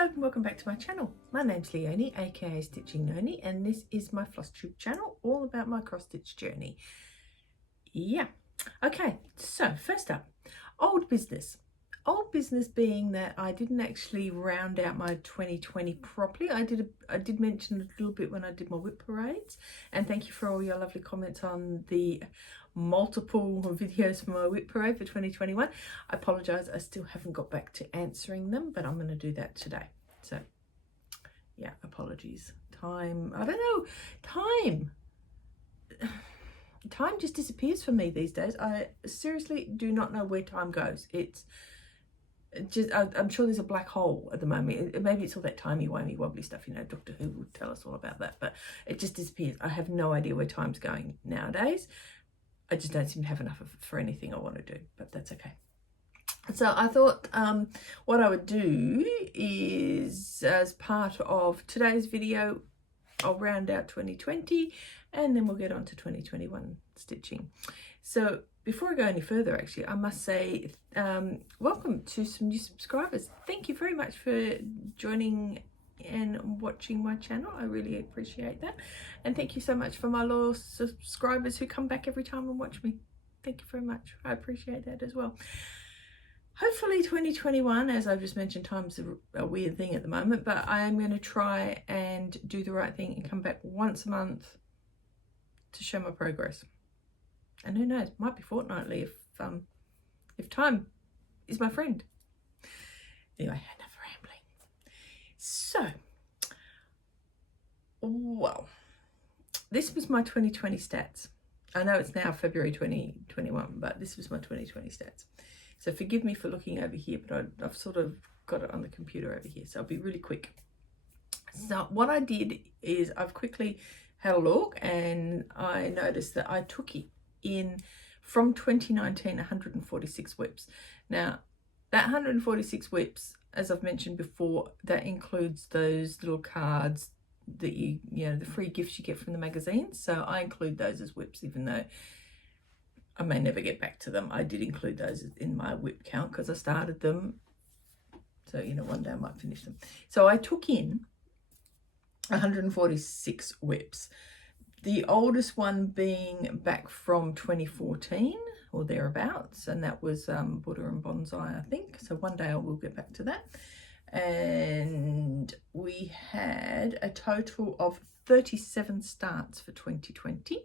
Hello and welcome back to my channel. My name's Leonie, aka Stitching Noni, and this is my FlossTube channel, all about my cross stitch journey. Yeah, okay, so first up, old business. Old business being that I didn't actually round out my 2020 properly. I did mention a little bit when I did my whip parades, and thank you for all your lovely comments on the multiple videos for my whip parade for 2021. I apologize, I still haven't got back to answering them, but I'm going to do that today. So yeah, apologies. Time, I don't know, time just disappears for me these days. I seriously do not know where time goes. It's just, I'm sure there's a black hole at the moment. Maybe it's all that timey-wimey wobbly stuff, you know, Doctor Who would tell us all about that, but it just disappears. I have no idea where time's going nowadays. I just don't seem to have enough of it for anything I want to do, but that's okay. So I thought what I would do is, as part of today's video, I'll round out 2020 and then we'll get on to 2021 stitching. So before I go any further, actually, I must say welcome to some new subscribers. Thank you very much for joining and watching my channel. I really appreciate that, and thank you so much for my loyal subscribers who come back every time and watch me. Thank you very much. I appreciate that as well. Hopefully 2021, as I've just mentioned, time's a weird thing at the moment, but I am going to try and do the right thing and come back once a month to show my progress. And who knows, might be fortnightly if time is my friend. Anyway, enough rambling. So, well, this was my 2020 stats. I know it's now February 2021, but this was my 2020 stats. So forgive me for looking over here, but I've sort of got it on the computer over here, so I'll be really quick. So what I did is I've quickly had a look and I noticed that I took it in from 2019 146 whips. Now that 146 whips, as I've mentioned before, that includes those little cards that you know, the free gifts you get from the magazines. So I include those as whips, even though I may never get back to them. I did include those in my whip count because I started them. So, you know, one day I might finish them. So I took in 146 whips. The oldest one being back from 2014 or thereabouts, and that was Buddha and Bonsai, I think. So one day I will get back to that. And we had a total of 37 starts for 2020.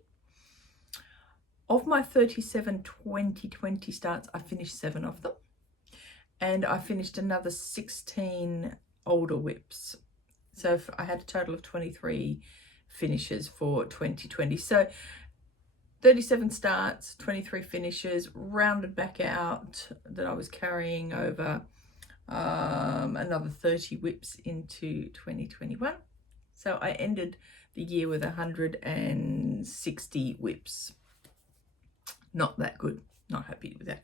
Of my 37 2020 starts, I finished 7 of them. And I finished another 16 older whips. So I had a total of 23 finishes for 2020. So 37 starts, 23 finishes, rounded back out that I was carrying over another 30 whips into 2021. So I ended the year with 160 whips. Not that good, not happy with that,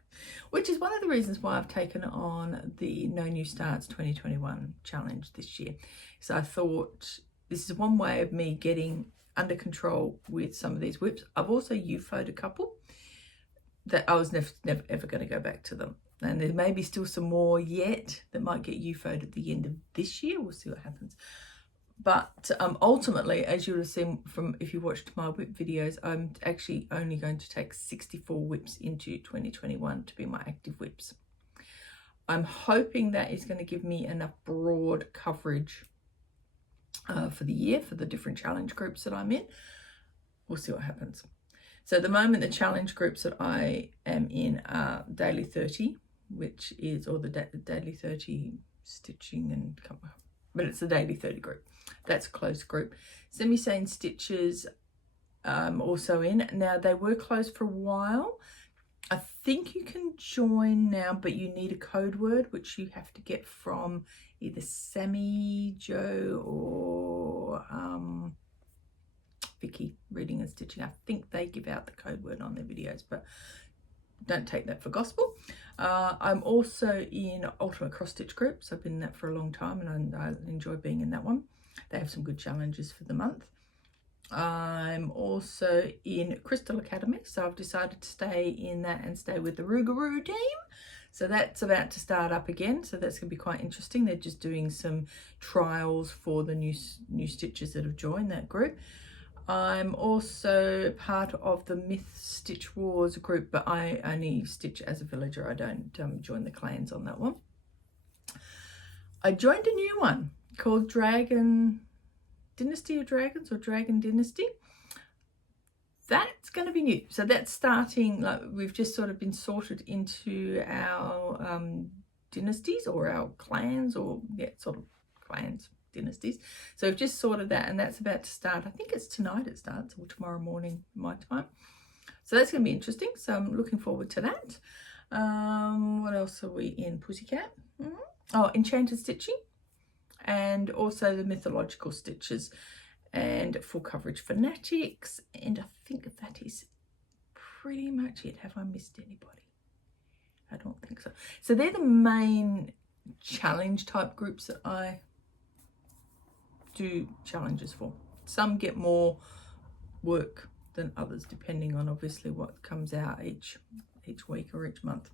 which is one of the reasons why I've taken on the No New Starts 2021 challenge this year. So I thought this is one way of me getting under control with some of these whips. I've also UFO'd a couple that I was never ever going to go back to them. And there may be still some more yet that might get UFO'd at the end of this year. We'll see what happens. But ultimately, as you would have seen from if you watched my whip videos, I'm actually only going to take 64 whips into 2021 to be my active whips. I'm hoping that is going to give me enough broad coverage for the year for the different challenge groups that I'm in. We'll see what happens. So at the moment, the challenge groups that I am in are Daily 30, which is, or the Daily 30 stitching and, but it's the Daily 30 group. That's a closed group. Sane Stitches also in. Now they were closed for a while. I think you can join now, but you need a code word, which you have to get from either Sammy, Joe, or Vicky, Reading and Stitching. I think they give out the code word on their videos, but don't take that for gospel. I'm also in Ultimate Cross Stitch groups. I've been in that for a long time and I enjoy being in that one. They have some good challenges for the month. I'm also in Crystal Academy, so I've decided to stay in that and stay with the Rougarou team. So that's about to start up again. So that's going to be quite interesting. They're just doing some trials for the new stitches that have joined that group. I'm also part of the Myth Stitch Wars group, but I only stitch as a villager. I don't join the clans on that one. I joined a new one called Dragon Dynasty of Dragons, or Dragon Dynasty. That's going to be new. So that's starting, like, we've just sort of been sorted into our dynasties, or our clans, or sort of clans, dynasties. So we've just sorted that, and that's about to start. I think it's tonight it starts, or tomorrow morning my time. So that's going to be interesting. So I'm looking forward to that. What else are we in? Pussycat. Oh, Enchanted stitching, and also the Mythological stitches, and full coverage fanatics, and I think that is pretty much it. Have I missed anybody? I don't think so. So they're the main challenge type groups that I do challenges for. Some get more work than others, depending on obviously what comes out each week or each month.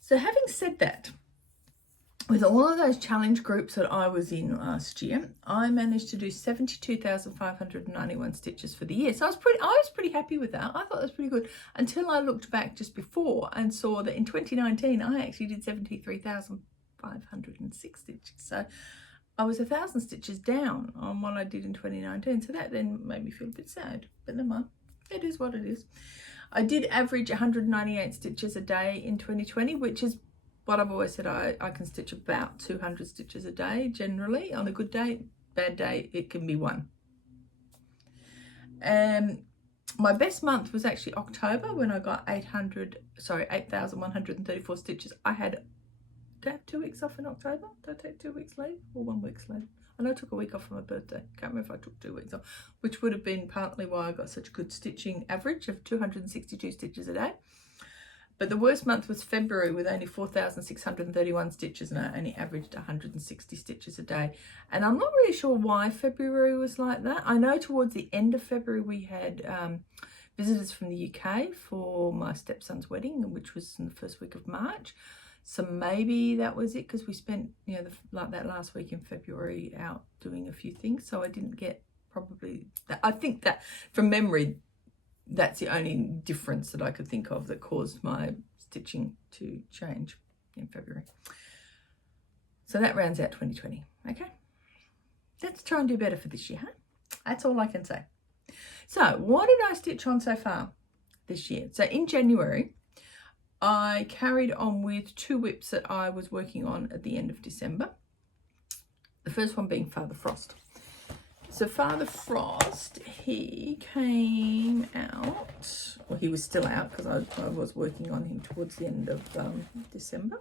So having said that, with all of those challenge groups that I was in last year, I managed to do 72,591 stitches for the year. So I was pretty happy with that. I thought that was pretty good, until I looked back just before and saw that in 2019 I actually did 73,506 stitches. So I was 1,000 stitches down on what I did in 2019. So that then made me feel a bit sad, but never mind. It is what it is. I did average 198 stitches a day in 2020, which is what I've always said. I can stitch about 200 stitches a day generally. On a good day, bad day, it can be 1. My best month was actually October, when I got 8,134 stitches. Did I have 2 weeks off in October? Did I take 2 weeks leave, or 1 week's leave? I know I took a week off for my birthday. Can't remember if I took 2 weeks off, which would have been partly why I got such a good stitching average of 262 stitches a day. But the worst month was February, with only 4,631 stitches, and I only averaged 160 stitches a day. And I'm not really sure why February was like that. I know towards the end of February we had visitors from the UK for my stepson's wedding, which was in the first week of March. So maybe that was it, because we spent, like that last week in February out doing a few things. So I didn't get I think that from memory, that's the only difference that I could think of that caused my stitching to change in February. So that rounds out 2020. Okay, let's try and do better for this year, huh? That's all I can say. So what did I stitch on so far this year? So in January, I carried on with 2 whips that I was working on at the end of December. The first one being Father Frost. So Father Frost, he came out, well, he was still out, because I was working on him towards the end of December.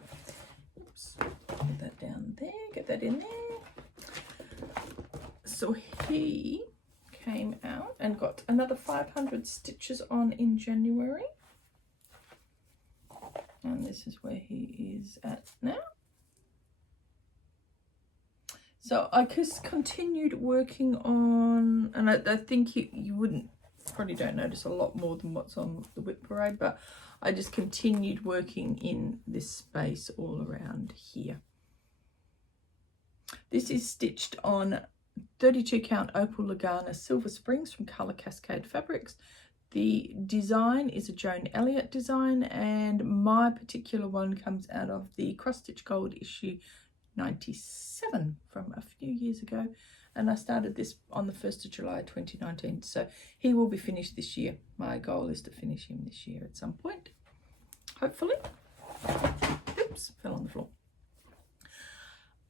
Oops, put that down there, get that in there. So he came out and got another 500 stitches on in January. And this is where he is at now. So I just continued working on, and I think you probably don't notice a lot more than what's on the whip parade, but I just continued working in this space all around here. This is stitched on 32 count Opal Lagana Silver Springs from Colour Cascade Fabrics. The design is a Joan Elliott design, and my particular one comes out of the Cross Stitch Gold issue 97 from a few years ago, and I started this on the 1st of July 2019. So he will be finished this year. My goal is to finish him this year at some point, hopefully. Oops, fell on the floor.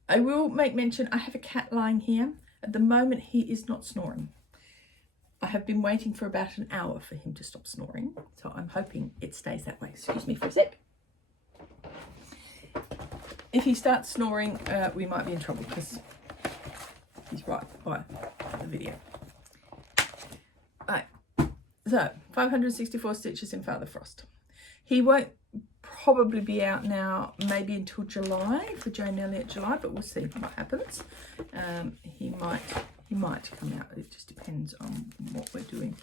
I will make mention, I have a cat lying here. At the moment he is not snoring. I have been waiting for about an hour for him to stop snoring, so I'm hoping it stays that way. Excuse me for a sec. If he starts snoring, we might be in trouble, because he's right by the video. Right, so 564 stitches in Father Frost. He won't probably be out now, maybe until July, for Joan Elliott July, but we'll see what happens. He might come out. It just depends on what we're doing.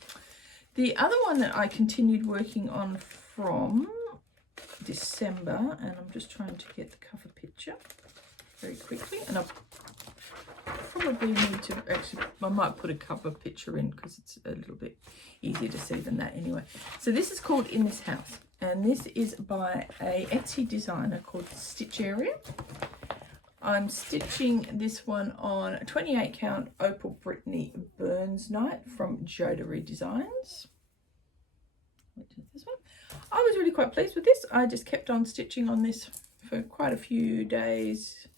The other one that I continued working on from December, and I'm just trying to get the cover picture very quickly, and I'll probably need to actually, I might put a cover picture in because it's a little bit easier to see than that anyway. So this is called In This House, and this is by a Etsy designer called Stitch Area. I'm stitching this one on a 28 count Opal Brittany Burns Night from Jodery Designs. Which is this one. I was really quite pleased with this. I just kept on stitching on this for quite a few days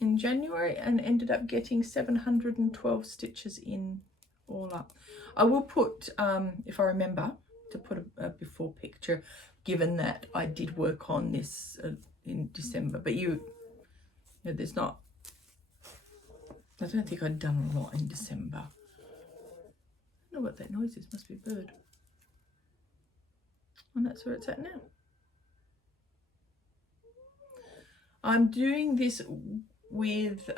in January and ended up getting 712 stitches in all up. I will put, if I remember, to put a before picture, given that I did work on this in December, but there's not, I don't think I'd done a lot in December. I don't know what that noise is, must be a bird. And that's where it's at now. I'm doing this with,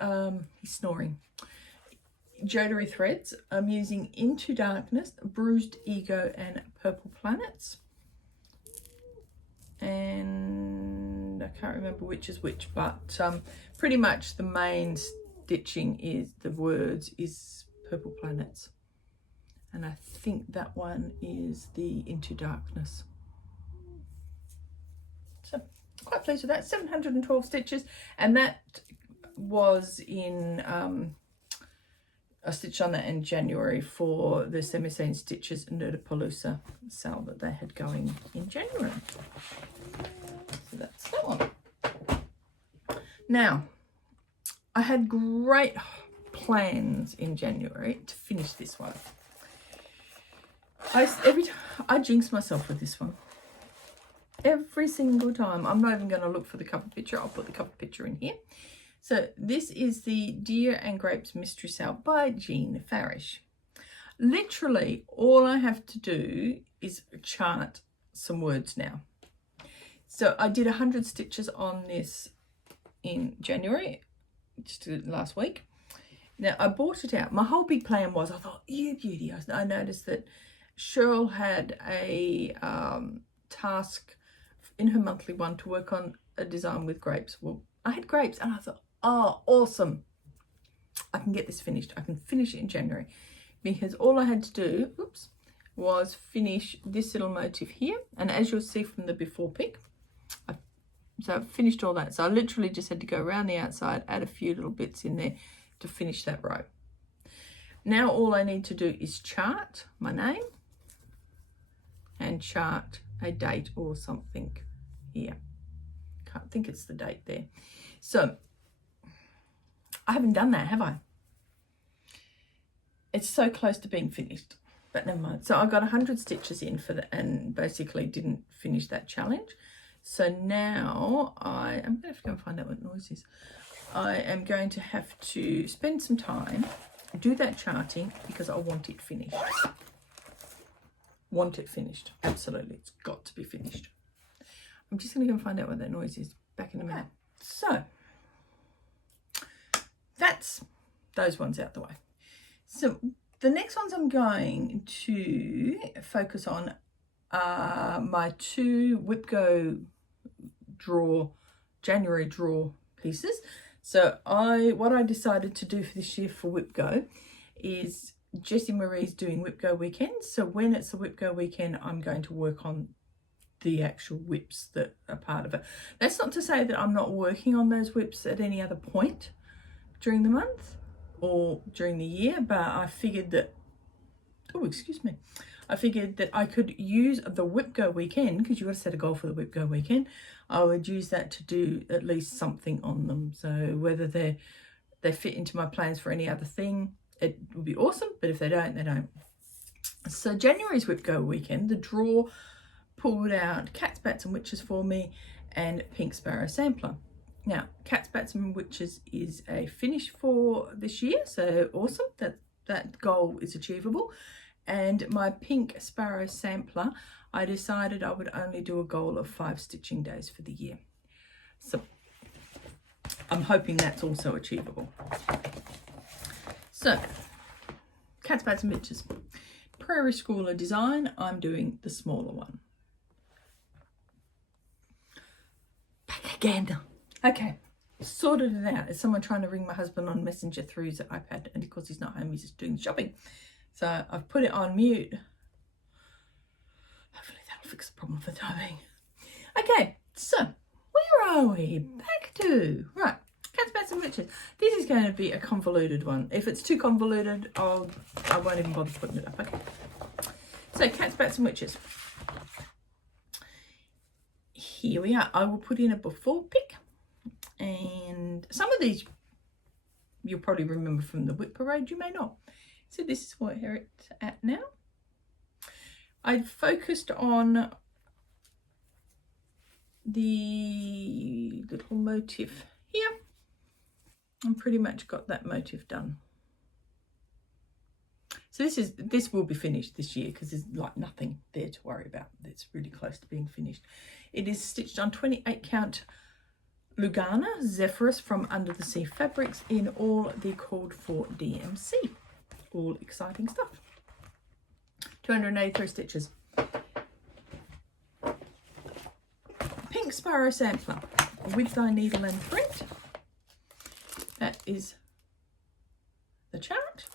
he's snoring, Jodery threads. I'm using Into Darkness, Bruised Ego and Purple Planets. And I can't remember which is which, but pretty much the main stitching is the words is Purple Planets. And I think that one is the Into Darkness. So quite pleased with that. 712 stitches, and that was in I stitched on that in January for the Sane Stitches Nerdapalooza sale that they had going in January. So that's that one. Now, I had great plans in January to finish this one. I jinx myself with this one. Every single time. I'm not even going to look for the cover picture. I'll put the cover picture in here. So this is the Deer and Grapes Mystery Sale by Jean Farish. Literally, all I have to do is chart some words now. So I did 100 stitches on this in January, just last week. Now, I bought it out. My whole big plan was, I thought, you beauty. I noticed that Cheryl had a task in her monthly one to work on a design with grapes. Well, I had grapes and I thought, oh, awesome. I can get this finished. I can finish it in January because all I had to do, was finish this little motif here. And as you'll see from the before pic, so I finished all that. So I literally just had to go around the outside, add a few little bits in there to finish that row. Now all I need to do is chart my name and chart a date or something here. Can't think it's the date there. So I haven't done that, have I? It's so close to being finished, but never mind. So I got 100 stitches in for that and basically didn't finish that challenge. So now I'm going to have to go and find out what noise is. I am going to have to spend some time, do that charting because I want it finished. Want it finished. Absolutely. It's got to be finished. I'm just going to go and find out what that noise is. Back in a minute. So that's those ones out the way. So the next ones I'm going to focus on are my two Whip-Go January draw pieces. So what I decided to do for this year for Whip-Go is Jessie Marie's doing Whip-Go weekends. So when it's a Whip-Go weekend, I'm going to work on the actual whips that are part of it. That's not to say that I'm not working on those whips at any other point during the month or during the year, but I figured that, I figured that I could use the Whip-Go weekend, because you've got to set a goal for the Whip-Go weekend. I would use that to do at least something on them. So whether they fit into my plans for any other thing, it would be awesome, but if they don't, they don't. So January's Whip-Go weekend, the draw pulled out Cats, Bats and Witches for me and Pink Sparrow Sampler. Now, Cats, Bats and Witches is a finish for this year, so awesome, that goal is achievable. And my Pink Sparrow Sampler, I decided I would only do a goal of 5 stitching days for the year. So I'm hoping that's also achievable. So, Cats, Bats and Witches. Prairie Schooler design, I'm doing the smaller one. again. Okay, sorted it out. Is someone trying to ring my husband on Messenger through his iPad, and because he's not home, he's just doing shopping. So I've put it on mute. Hopefully that'll fix the problem for the time being. Okay, so where are we? Back to, right, cats, bats and witches. This is going to be a convoluted one. If it's too convoluted, I won't even bother putting it up. Okay. So cats, bats and witches. Here we are. I will put in a before pick. And some of these you'll probably remember from the whip parade, you may not. So this is where it's at now. I focused on the little motif here and pretty much got that motif done. So this will be finished this year because there's like nothing there to worry about. It's really close to being finished. It is stitched on 28 count Lugana Zephyrus from Under the Sea Fabrics in all the called for DMC. All exciting stuff. 283 stitches. Pink Sparrow Sampler with thy needle and thread. That is the chart.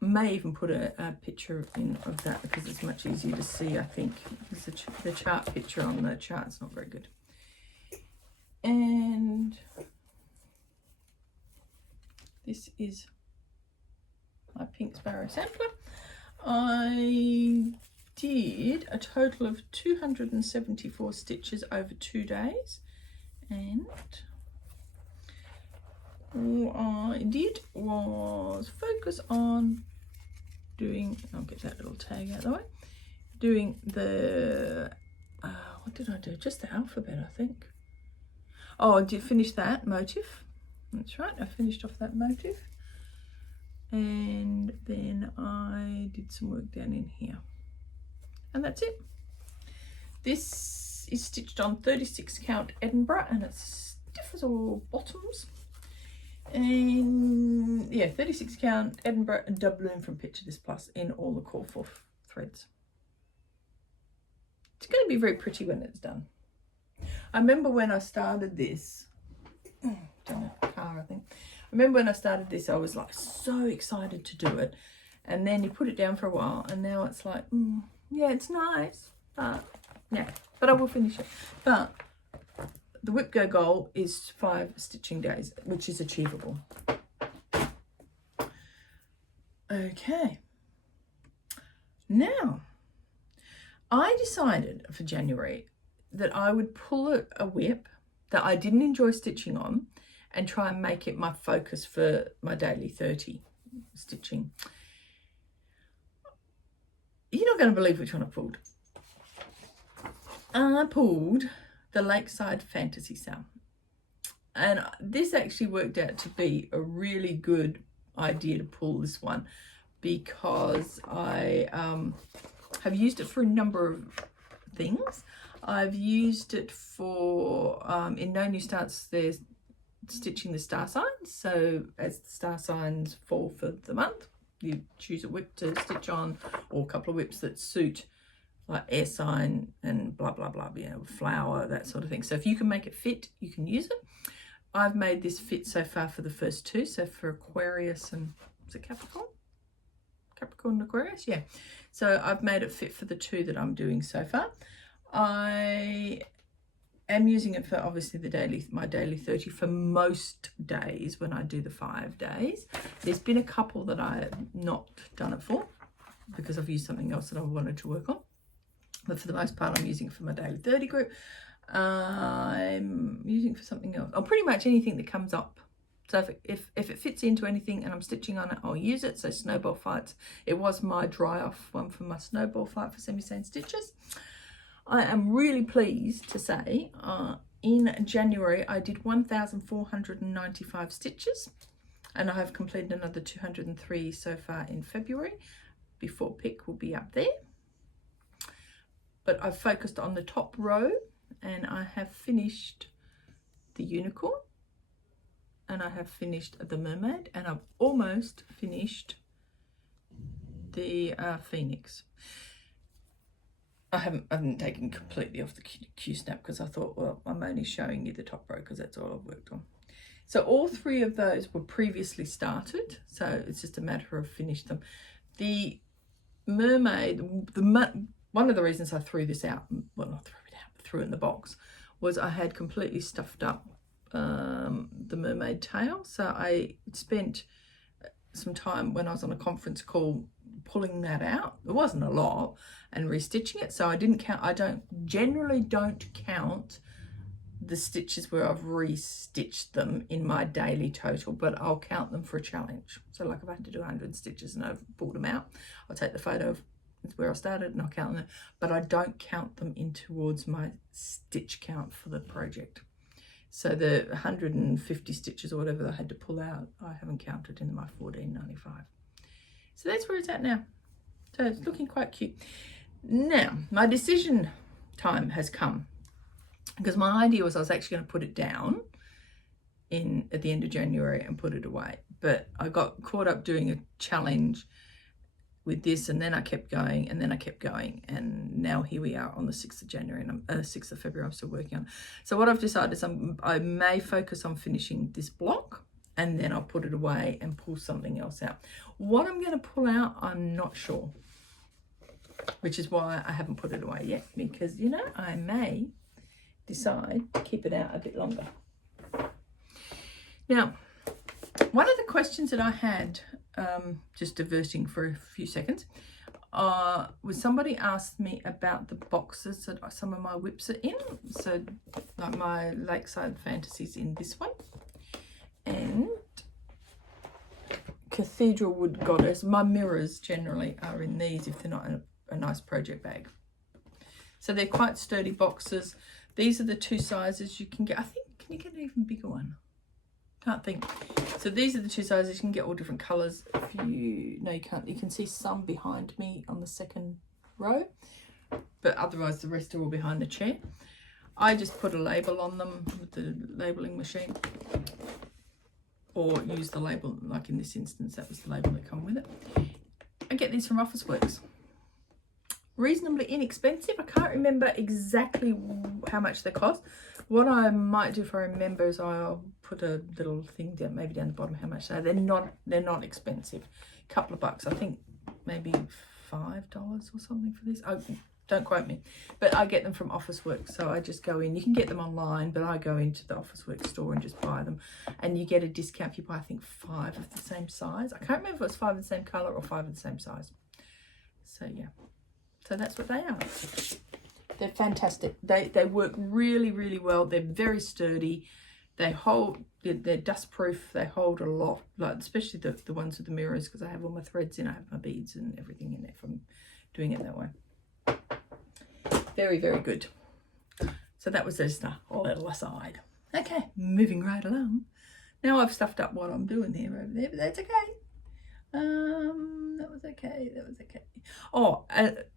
May even put a picture in of that because it's much easier to see, I think. The chart picture on the chart's not very good. And this is my Pink Sparrow Sampler. I did a total of 274 stitches over 2 days, and all I did was focus on doing, I'll get that little tag out of the way, doing the, what did I do? Just the alphabet, I think. Oh, I did finish that motif. That's right, I finished off that motif. And then I did some work down in here. And that's it. This is stitched on 36 count Edinburgh and it's stiff as all bottoms. And yeah, 36 count Edinburgh and doubloon from Picture This Plus in all the call for threads. It's going to be very pretty when it's done. I remember when I started this, car, I think. I remember when I started this, I was like so excited to do it. And then you put it down for a while and now it's like, yeah, it's nice, but yeah, but I will finish it. But the whip go goal is 5 stitching days, which is achievable. Okay. Now, I decided for January that I would pull a whip that I didn't enjoy stitching on and try and make it my focus for my daily 30 stitching. You're not going to believe which one I pulled. I pulled the Lakeside Fantasy Sale. And this actually worked out to be a really good idea to pull this one because I have used it for a number of things. I've used it for, in No New Starts, there's stitching the star signs. So as the star signs fall for the month, you choose a whip to stitch on, or a couple of whips that suit, like air sign and blah, blah, blah, you know, flower, that sort of thing. So if you can make it fit, you can use it. I've made this fit so far for the first 2. So for Aquarius and, is it Capricorn? Capricorn and Aquarius, yeah. So I've made it fit for the 2 that I'm doing so far. I am using it for obviously my daily 30 for most days when I do the 5 days. There's been a couple that I have not done it for because I've used something else that I wanted to work on. But for the most part, I'm using it for my daily 30 group. I'm using it for something else. Or pretty much anything that comes up. So if it fits into anything and I'm stitching on it, I'll use it. So snowball fights. It was my dry off one for my snowball fight for semi-sane stitches. I am really pleased to say in January I did 1,495 stitches and I have completed another 203 so far in February. Before pick will be up there. But I've focused on the top row and I have finished the unicorn and I have finished the mermaid and I've almost finished the phoenix. I haven't taken completely off the Q-snap because I thought, well, I'm only showing you the top row because that's all I've worked on. So all 3 of those were previously started, so it's just a matter of finish them. The mermaid, one of the reasons I threw this out, well, not threw it out, but threw it in the box, was I had completely stuffed up the mermaid tail. So I spent some time when I was on a conference call pulling that out. It wasn't a lot, and restitching it. So I didn't count. I generally don't count the stitches where I've restitched them in my daily total, but I'll count them for a challenge. So like if I had to do 100 stitches and I've pulled them out, I'll take the photo of where I started and I'll count them, but I don't count them in towards my stitch count for the project. So the 150 stitches or whatever I had to pull out, I haven't counted in my 1495. So that's where it's at now. So it's looking quite cute. Now, my decision time has come, because my idea was I was actually going to put it down at the end of January and put it away. But I got caught up doing a challenge with this, and then I kept going, and then I kept going, and now here we are on the 6th of January, and 6th of February, I'm still working on. So what I've decided is I may focus on finishing this block, and then I'll put it away and pull something else out. What I'm going to pull out, I'm not sure, which is why I haven't put it away yet, because, you know, I may decide to keep it out a bit longer. Now, one of the questions that I had, just diverting for a few seconds, was somebody asked me about the boxes that some of my whips are in. So like my Lakeside Fantasies in this one, and Cathedral Wood Goddess. My mirrors generally are in these if they're not in a nice project bag. So they're quite sturdy boxes. These are the 2 sizes you can get. I think, can you get an even bigger one? Can't think. So these are the 2 sizes. You can get all different colours. If you, no, you can't. You can see some behind me on the 2nd row, but otherwise the rest are all behind the chair. I just put a label on them with the labelling machine, or use the label, like in this instance, that was the label that come with it. I get these from Officeworks. Reasonably inexpensive. I can't remember exactly how much they cost. What I might do if I remember is I'll put a little thing down, maybe down the bottom, how much they are. They're not expensive. A couple of bucks. I think maybe $5 or something for this. Oh, don't quote me. But I get them from Officeworks. So I just go in. You can get them online, but I go into the Officeworks store and just buy them. And you get a discount if you buy, I think, 5 of the same size. I can't remember if it was 5 of the same colour or 5 of the same size. So yeah. So that's what they are. They're fantastic. They work really, really well. They're very sturdy. They hold, they're dust proof. They hold a lot, like especially the ones with the mirrors, because I have all my threads in. I have my beads and everything in there from doing it that way. Very, very good. So that was just a little aside. Okay, moving right along. Now I've stuffed up what I'm doing there over there, but that's okay. That was okay. Oh,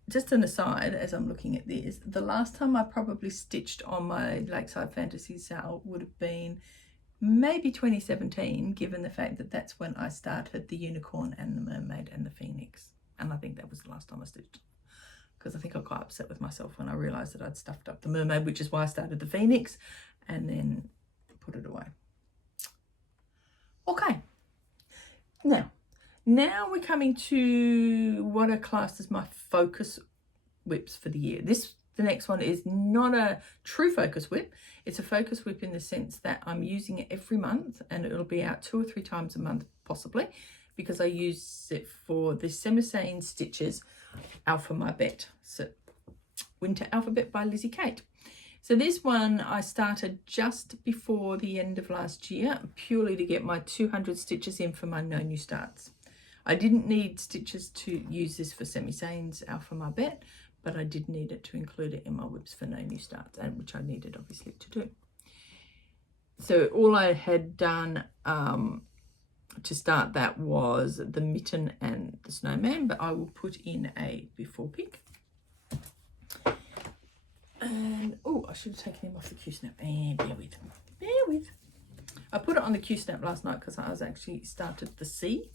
just an aside, as I'm looking at this, the last time I probably stitched on my Lakeside Fantasy sale would have been maybe 2017, given the fact that that's when I started the unicorn and the mermaid and the phoenix. And I think that was the last time I stitched, because I think I got quite upset with myself when I realised that I'd stuffed up the mermaid, which is why I started the phoenix and then put it away. Okay. Now we're coming to what are classed as my focus whips for the year. The next one is not a true focus whip. It's a focus whip in the sense that I'm using it every month, and it'll be out 2 or 3 times a month possibly, because I use it for the Sane Stitches Alpha My Bet. So Winter Alphabet by Lizzie Kate. So this one I started just before the end of last year, purely to get my 200 stitches in for my No New Starts. I didn't need stitches to use this for Semi-Sane's Alpha My Bet, but I did need it to include it in my whips for No New Starts, and which I needed obviously to do. So all I had done to start that was the mitten and the snowman, but I will put in a before pick. And oh, I should have taken him off the Q-snap. Bear with. I put it on the Q-snap last night because I was actually started the C,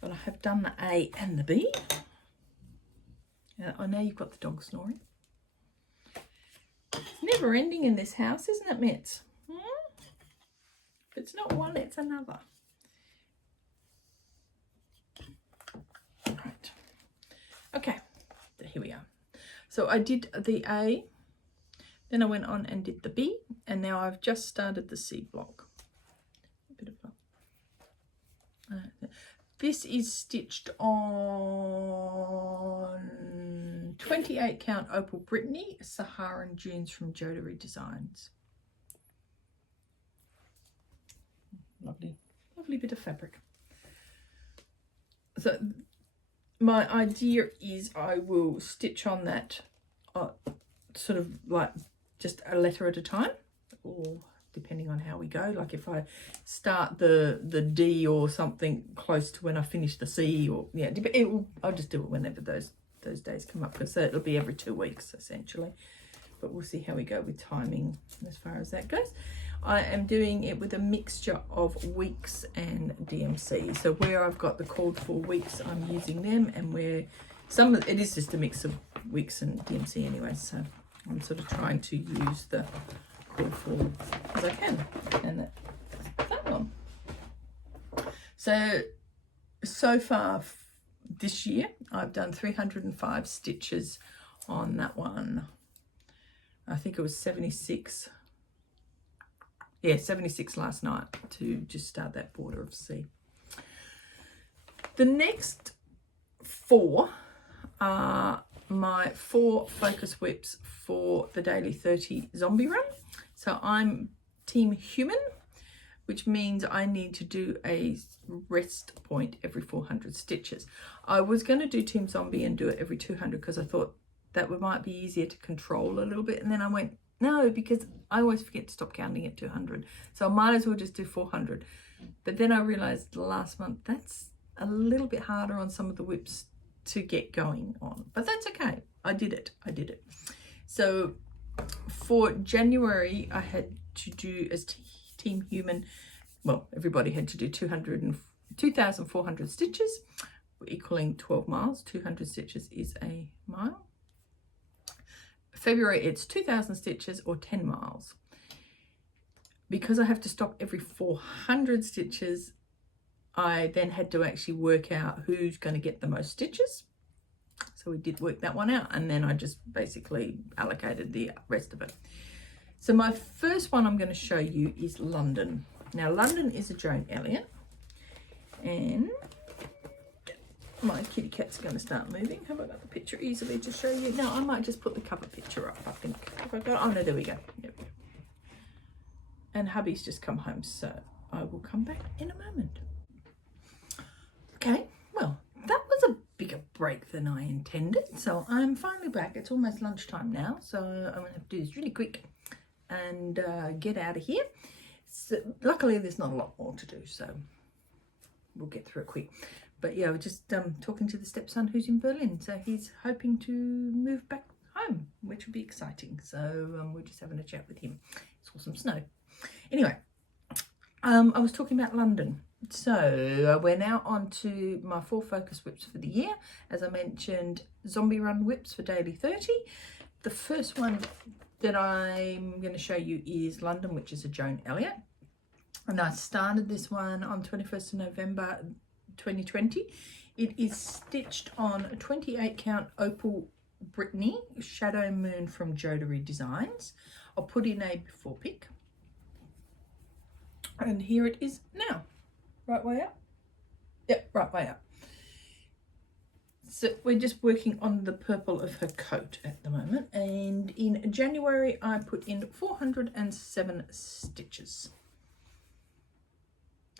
but I have done the A and the B. I know you've got the dog snoring. It's never ending in this house, isn't it, Mitz? If it's not one, it's another. Right. Okay, so here we are. So I did the A, then I went on and did the B, and now I've just started the C block. A bit of a, this is stitched on 28 count Opal Brittany, Saharan Dunes from Jodery Designs. Lovely, lovely bit of fabric. So my idea is I will stitch on that sort of like just a letter at a time, or depending on how we go. Like if I start the D or something close to when I finish the C, or yeah, I'll just do it whenever those days come up, because it'll be every 2 weeks essentially. But we'll see how we go with timing as far as that goes. I am doing it with a mixture of weeks and DMC. So where I've got the called for weeks, I'm using them, and where some of it is just a mix of weeks and DMC anyway. So I'm sort of trying to use the called for as I can, and that's that one. So far this year, I've done 305 stitches on that one. I think it was 76. Yeah, 76 last night to just start that border of C. The next 4 are my 4 focus whips for the daily 30 zombie run. So I'm team human, which means I need to do a rest point every 400 stitches. I was going to do team zombie and do it every 200 because I thought that might be easier to control a little bit, and then I went, no, because I always forget to stop counting at 200. So I might as well just do 400. But then I realized last month that's a little bit harder on some of the whips to get going on. But that's okay. I did it. So for January, I had to do as Team Human, well, everybody had to do 2,400 stitches, equaling 12 miles. 200 stitches is a mile. February, it's 2,000 stitches or 10 miles. Because I have to stop every 400 stitches, I then had to actually work out who's going to get the most stitches. So we did work that one out, and then I just basically allocated the rest of it. So my first one I'm going to show you is London. Now, London is a Joan Elliott, and my kitty cat's going to start moving. Have I got the picture easily to show you? No, I might just put the cover picture up, I think. Have I got? Oh, no, there we go. Yep. And hubby's just come home, so I will come back in a moment. Okay, well, that was a bigger break than I intended, so I'm finally back. It's almost lunchtime now, so I'm going to have to do this really quick and get out of here. So, luckily, there's not a lot more to do, so we'll get through it quick. But yeah, we're just talking to the stepson who's in Berlin, so he's hoping to move back home, which will be exciting. So we're just having a chat with him. Saw some snow. Anyway, I was talking about London. So we're now on to my 4 focus whips for the year. As I mentioned, zombie run whips for daily 30. The first one that I'm going to show you is London, which is a Joan Elliott. And I started this one on 21st of November 2020. It is stitched on 28 count Opal Brittany, Shadow Moon from Jodery Designs. I'll put in a before pic. And here it is now. Right way up? Yep, right way up. So we're just working on the purple of her coat at the moment. And in January, I put in 407 stitches.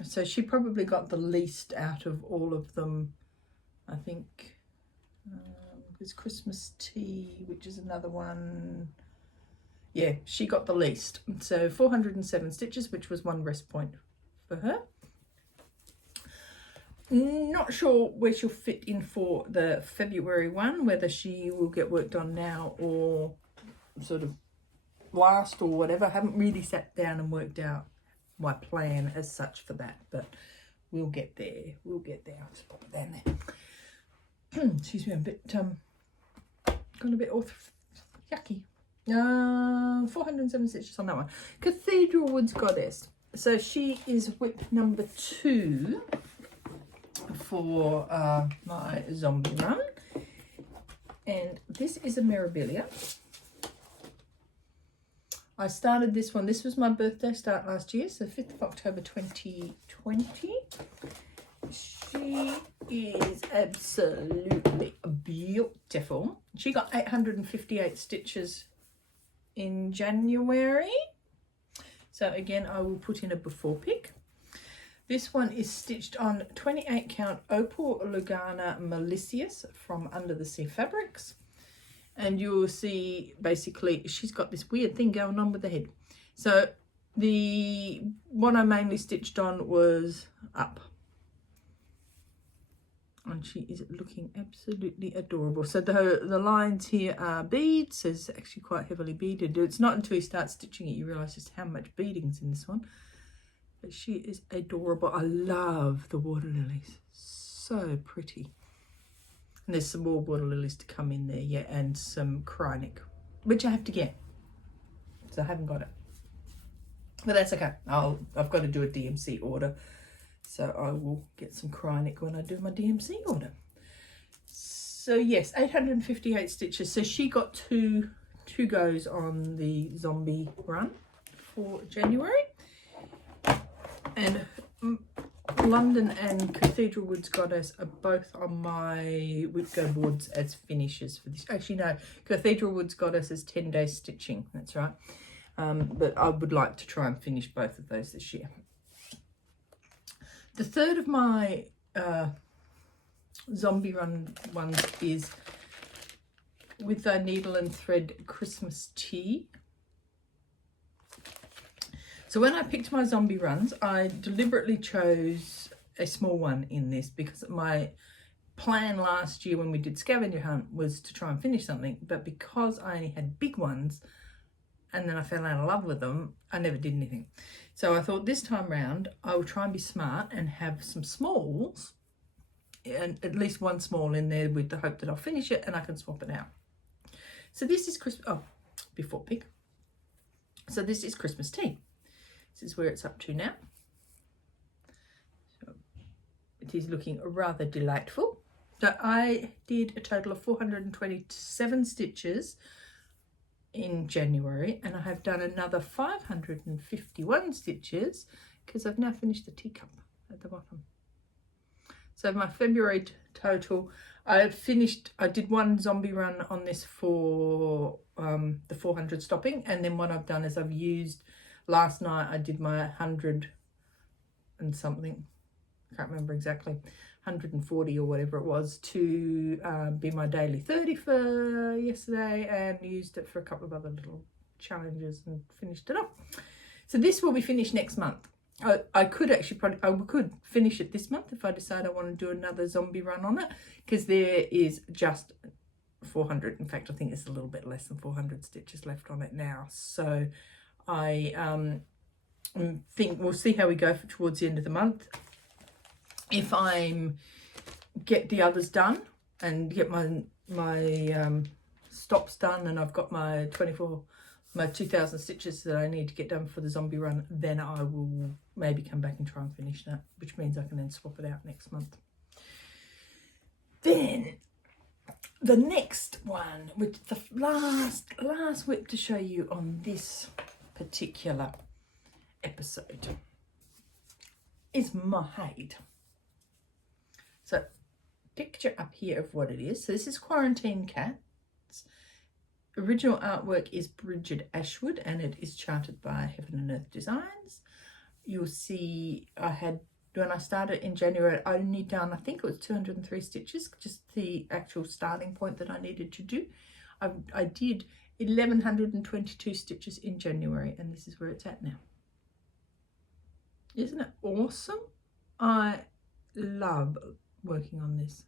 So she probably got the least out of all of them. I think there's Christmas Tea, which is another one. Yeah, she got the least. So 407 stitches, which was 1 rest point for her. Not sure where she'll fit in for the February one, whether she will get worked on now or sort of last or whatever. I haven't really sat down and worked out my plan as such for that, but we'll get there. I'll just put it down there. Excuse me, I'm a bit Got a bit yucky. 407 stitches on that one. Cathedral Woods Goddess. So she is whip number 2 for my zombie run. And this is a Mirabilia. I started this one. This was my birthday start last year, so 5th of October 2020. She is absolutely beautiful. She got 858 stitches in January. So again, I will put in a before pic. This one is stitched on 28 count Opal Lugana Malicious from Under the Sea Fabrics. And you'll see basically she's got this weird thing going on with the head. So the one I mainly stitched on was up. And she is looking absolutely adorable. So the lines here are beads. It's actually quite heavily beaded. It's not until you start stitching it you realise just how much beading's in this one. But she is adorable. I love the water lilies. So pretty. And there's some more water lilies to come in there, yeah, and some Krynic, which I have to get. So I haven't got it. But that's okay. I've got to do a DMC order. So I will get some Krynic when I do my DMC order. So yes, 858 stitches. So she got two goes on the zombie run for January. And London and Cathedral Woods Goddess are both on my whip go boards as finishes for this. Actually, no, Cathedral Woods Goddess is 10 days stitching. That's right. But I would like to try and finish both of those this year. The third of my zombie run ones is with the needle and thread Christmas tea. So when I picked my zombie runs, I deliberately chose a small one in this because my plan last year when we did scavenger hunt was to try and finish something, but because I only had big ones and then I fell out of love with them, I never did anything. So I thought this time round I will try and be smart and have some smalls, and at least one small in there with the hope that I'll finish it and I can swap it out. So this is before pick. So this is Christmas tea. This is where it's up to now. So it is looking rather delightful. So I did a total of 427 stitches in January, and I have done another 551 stitches because I've now finished the teacup at the bottom. So my February total, I did one zombie run on this for the 400 stopping, and then what I've done is I've used, last night I did my 100 and something, I can't remember exactly, 140 or whatever it was, to be my daily 30 for yesterday, and used it for a couple of other little challenges and finished it up. So this will be finished next month. I could actually I could finish it this month if I decide I want to do another zombie run on it, because there is just 400, in fact I think it's a little bit less than 400 stitches left on it now. So I think we'll see how we go towards the end of the month. If I get the others done and get my stops done, and I've got my 2000 stitches that I need to get done for the zombie run, then I will maybe come back and try and finish that, which means I can then swap it out next month. Then the next one, which the last whip to show you on this particular episode, is Mythological. So picture up here of what it is. So this is Quarantine Cats. Original artwork is Bridget Ashwood, and it is charted by Heaven and Earth Designs. You'll see when I started in January, I only done, I think it was 203 stitches, just the actual starting point that I needed to do. I did 1122 stitches in January, and this is where it's at now. Isn't it awesome? I love working on this.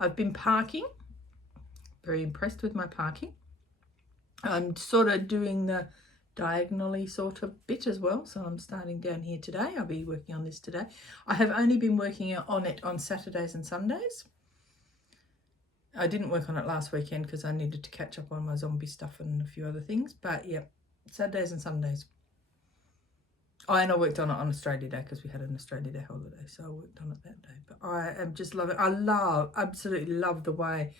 I've been parking, very impressed with my parking. I'm sort of doing the diagonally sort of bit as well, so I'm starting down here today. I'll be working on this today. I have only been working on it on Saturdays and Sundays, I didn't work on it last weekend because I needed to catch up on my zombie stuff and a few other things. But yeah, Saturdays and Sundays. Oh, and I worked on it on Australia Day because we had an Australia Day holiday. So I worked on it that day. But I am just loving it. I absolutely love the way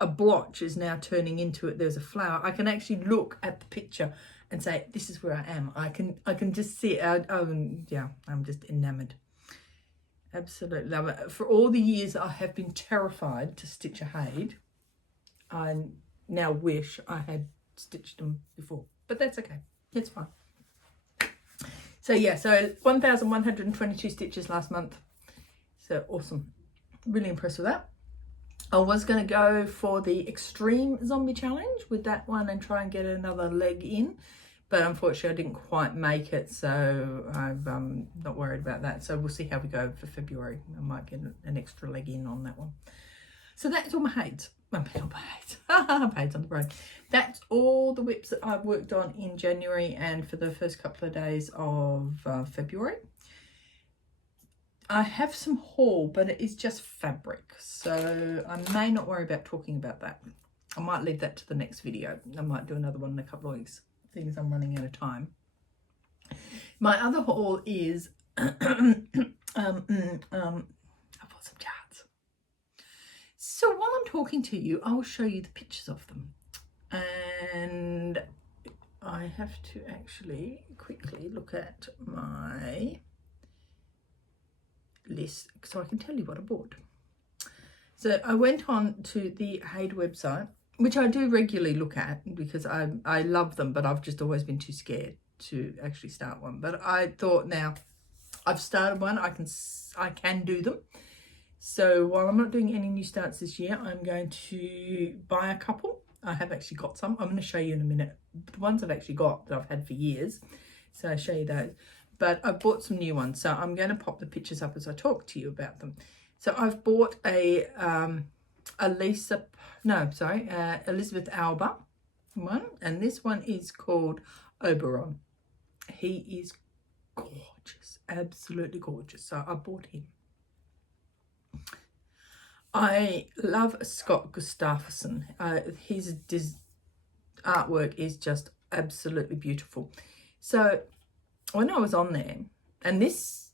a blotch is now turning into it. There's a flower. I can actually look at the picture and say, this is where I am. I can just see it. Yeah, I'm just enamored. Absolutely love it. For all the years I have been terrified to stitch a Haid, I now wish I had stitched them before. But that's okay. It's fine. So yeah, so 1,122 stitches last month. So awesome. Really impressed with that. I was going to go for the extreme zombie challenge with that one and try and get another leg in, but unfortunately I didn't quite make it, so I'm not worried about that. So we'll see how we go for February. I might get an extra leg in on that one. So that's all my Haids. Haids on the road. That's all the whips that I've worked on in January and for the first couple of days of February. I have some haul, but it is just fabric, so I may not worry about talking about that. I might leave that to the next video. I might do another one in a couple of weeks. Things I'm running out of time. My other haul is I've got some charts. So while I'm talking to you, I will show you the pictures of them, and I have to actually quickly look at my list so I can tell you what I bought. So I went on to the Haid website, which I do regularly look at because I love them, but I've just always been too scared to actually start one. But I thought, now I've started one, I can do them. So while I'm not doing any new starts this year, I'm going to buy a couple. I have actually got some. I'm going to show you in a minute the ones I've actually got that I've had for years. So I'll show you those. But I bought some new ones, so I'm going to pop the pictures up as I talk to you about them. So I've bought a Elizabeth Alba one, and this one is called Oberon. He is gorgeous, absolutely gorgeous. So I bought him. I love Scott Gustafsson. His artwork is just absolutely beautiful. So when I was on there, and this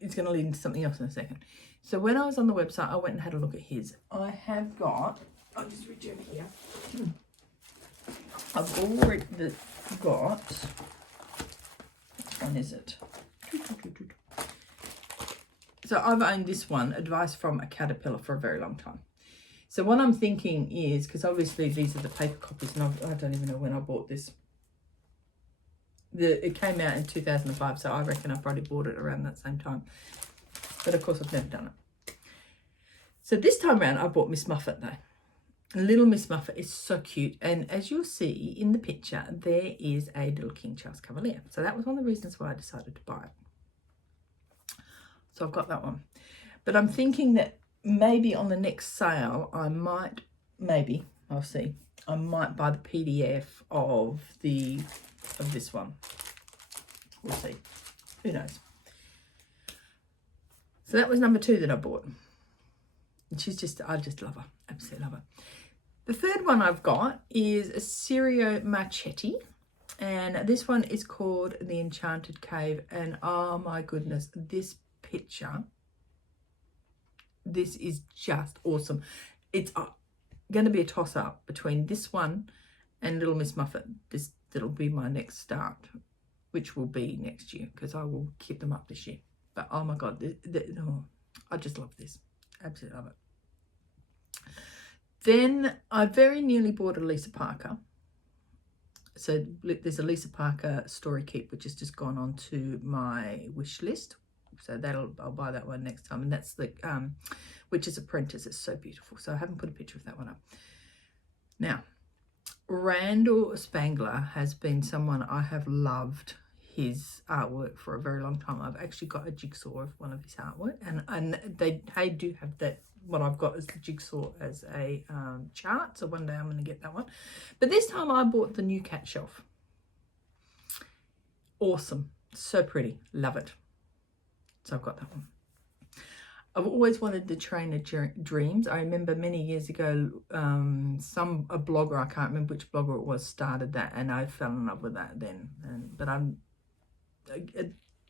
is going to lead into something else in a second. So when I was on the website, I went and had a look at his. I have got, I'll just reach over here. I've already got, which one is it? So I've owned this one, Advice from a Caterpillar, for a very long time. So what I'm thinking is, because obviously these are the paper copies, and I don't even know when I bought this. It came out in 2005, so I reckon I probably bought it around that same time. But of course, I've never done it. So this time around, I bought Miss Muffet though. Little Miss Muffet is so cute. And as you'll see in the picture, there is a little King Charles Cavalier. So that was one of the reasons why I decided to buy it. So I've got that one. But I'm thinking that maybe on the next sale, I might, I'll see, I might buy the PDF of this one. We'll see. Who knows? So that was number 2 that I bought. And I just love her. Absolutely love her. The third one I've got is a Serio Marchetti. And this one is called The Enchanted Cave. And oh my goodness, this picture, this is just awesome. It's going to be a toss-up between this one and Little Miss Muffet. That'll be my next start, which will be next year, because I will keep them up this year. But oh my God, I just love this. Absolutely love it. Then I very nearly bought a Lisa Parker. So there's a Lisa Parker Story Keep, which has just gone on to my wish list. So I'll buy that one next time. And that's the Witch's Apprentice. It's so beautiful. So I haven't put a picture of that one up. Now, Randall Spangler has been someone I have loved his artwork for a very long time. I've actually got a jigsaw of one of his artwork, and they do have that. What I've got is the jigsaw as a chart, so one day I'm going to get that one. But this time I bought the new cat shelf. Awesome, so pretty, love it. So I've got that one. I've always wanted the Trainer Dreams. I remember many years ago, a blogger, I can't remember which blogger it was, started that, and I fell in love with that then. But I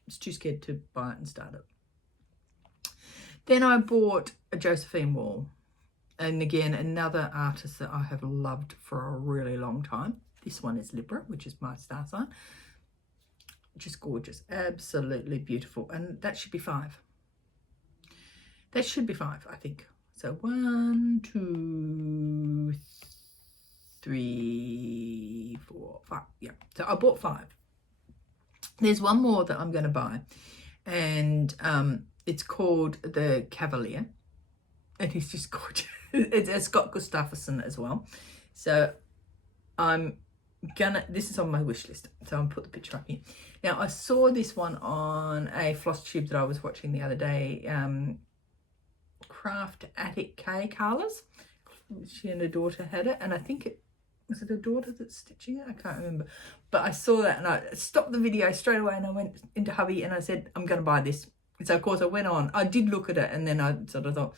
was too scared to buy it and start it. Then I bought a Josephine Wall, and again, another artist that I have loved for a really long time. This one is Libra, which is my star sign. Just gorgeous, absolutely beautiful, and that should be 5. That should be 5, I think. So 1, 2, 3, 4, 5. Yeah, so I bought 5. There's one more that I'm going to buy, and it's called the Cavalier, and he's just gorgeous. It's got Gustafsson as well. So this is on my wish list, so I'll put the picture up here. Now, I saw this one on a FlossTube that I was watching the other day. Craft Attic K Carla's. She and her daughter had it, and I think was it her daughter that's stitching it? I can't remember. But I saw that and I stopped the video straight away, and I went into hubby and I said, I'm going to buy this. So of course I went on. I did look at it, and then I sort of thought,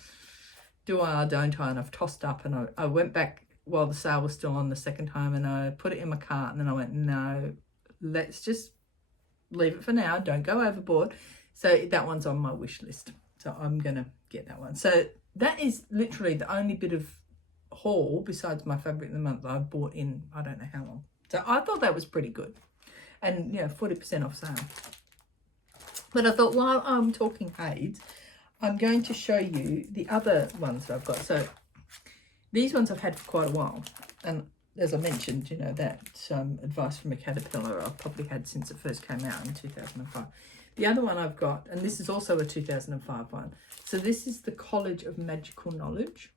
do I or don't I? And I've tossed up, and I went back while the sale was still on the second time, and I put it in my cart, and then I went, no, let's just leave it for now. Don't go overboard. So that one's on my wish list. So I'm going to get that one. So that is literally the only bit of haul besides my favourite of the month that I've bought in I don't know how long. So I thought that was pretty good. And, 40% off sale. But I thought while I'm talking Hades, I'm going to show you the other ones that I've got. So these ones I've had for quite a while. And as I mentioned, that advice from a caterpillar I've probably had since it first came out in 2005. The other one I've got, and this is also a 2005 one. So this is the College of Magical Knowledge.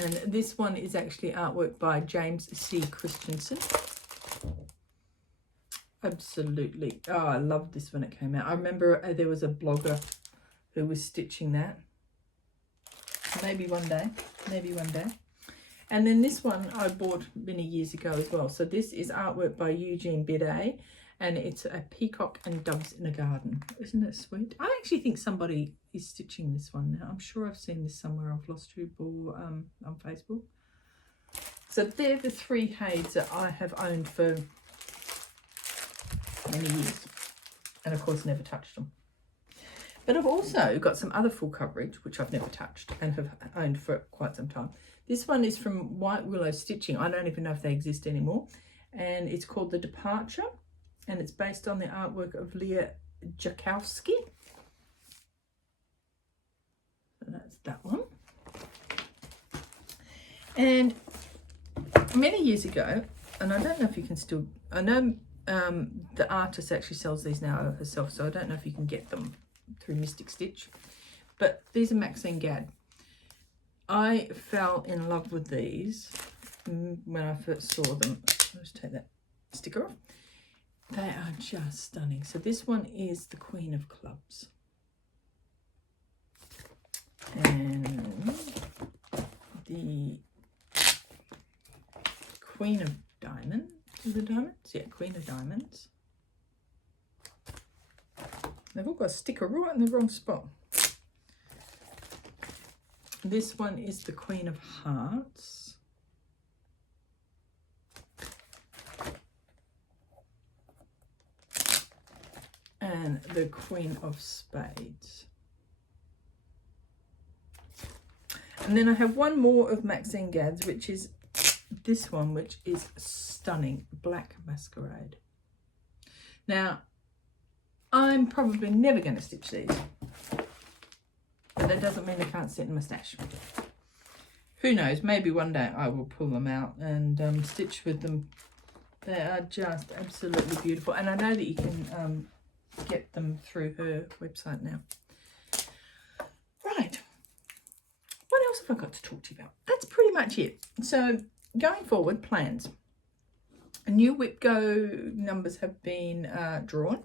And this one is actually artwork by James C. Christensen. Absolutely. Oh, I loved this when it came out. I remember there was a blogger who was stitching that. Maybe one day. Maybe one day. And then this one I bought many years ago as well. So this is artwork by Eugene Bidet. And it's a peacock and doves in a garden. Isn't it sweet? I actually think somebody is stitching this one now. I'm sure I've seen this somewhere on FlossTube or on Facebook. So they're the 3 Hades that I have owned for many years. And of course never touched them. But I've also got some other full coverage, which I've never touched and have owned for quite some time. This one is from White Willow Stitching. I don't even know if they exist anymore. And it's called The Departure. And it's based on the artwork of Leah Jakowski. So that's that one. And many years ago, and I don't know if you can still, I know the artist actually sells these now herself, so I don't know if you can get them through Mystic Stitch. But these are Maxine Gadd. I fell in love with these when I first saw them. Let's take that sticker off. They are just stunning. So this one is the Queen of Clubs. And the Queen of Diamonds. Is it diamonds? Yeah, Queen of Diamonds. They've all got a sticker right in the wrong spot. This one is the Queen of Hearts. And the Queen of Spades. And then I have one more of Maxine Gadd's, which is this one, which is stunning. Black Masquerade. Now, I'm probably never going to stitch these. But that doesn't mean they can't sit in my stash. Who knows? Maybe one day I will pull them out and stitch with them. They are just absolutely beautiful. And I know that you can get them through her website now. Right. What else have I got to talk to you about? That's pretty much it. So going forward, plans. New Whip Go numbers have been drawn.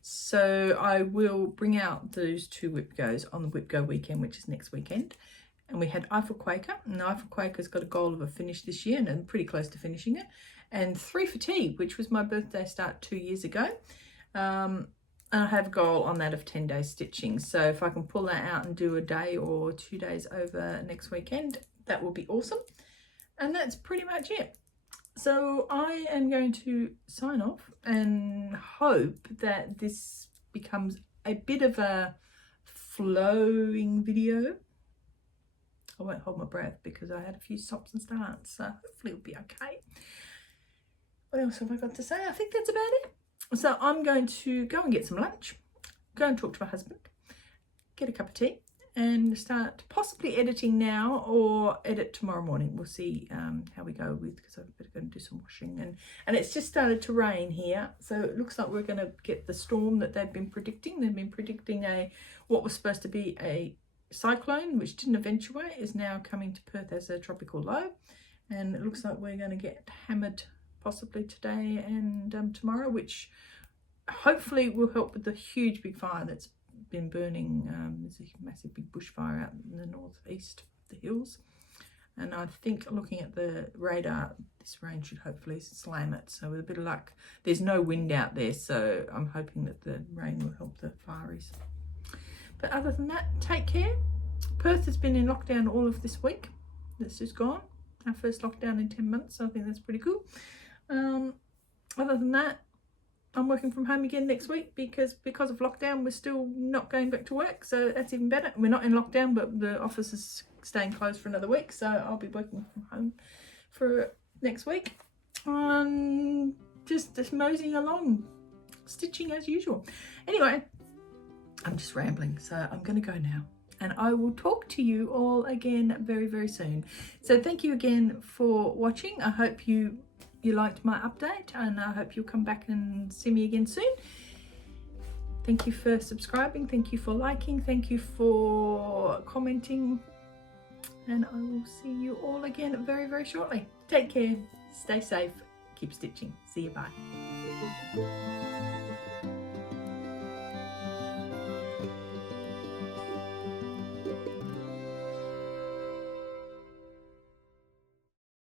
So I will bring out those 2 Whip Goes on the Whip Go weekend, which is next weekend. And we had Eiffel Quaker. And Eiffel Quaker's got a goal of a finish this year, and I'm pretty close to finishing it. And 3 for Tea, which was my birthday start 2 years ago. And I have a goal on that of 10 days stitching. So if I can pull that out and do a day or 2 days over next weekend, that will be awesome. And that's pretty much it. So I am going to sign off and hope that this becomes a bit of a flowing video. I won't hold my breath because I had a few stops and starts, so hopefully it'll be okay. What else have I got to say? I think that's about it. So I'm going to go and get some lunch, go and talk to my husband, get a cup of tea, and start possibly editing now or edit tomorrow morning. We'll see how we go with, because I've better go and do some washing. And it's just started to rain here, so it looks like we're going to get the storm that they've been predicting. They've been predicting what was supposed to be a cyclone, which didn't eventuate, is now coming to Perth as a tropical low. And it looks like we're going to get hammered possibly today and tomorrow, which hopefully will help with the huge big fire that's been burning. There's a massive big bushfire out in the northeast of the hills, and I think looking at the radar, this rain should hopefully slam it. So with a bit of luck, there's no wind out there, so I'm hoping that the rain will help the fires. But other than that, take care. Perth has been in lockdown all of this week that's just gone, our first lockdown in 10 months, so I think that's pretty cool. Other than that, I'm working from home again next week because of lockdown. We're still not going back to work, so that's even better. We're not in lockdown, but the office is staying closed for another week, so I'll be working from home for next week. Just moseying along, stitching as usual. Anyway, I'm just rambling, so I'm going to go now, and I will talk to you all again very, very soon. So thank you again for watching. I hope you liked my update, and I hope you'll come back and see me again soon. Thank you for subscribing, thank you for liking, thank you for commenting, and I will see you all again very, very shortly. Take care, stay safe, keep stitching. See you, bye.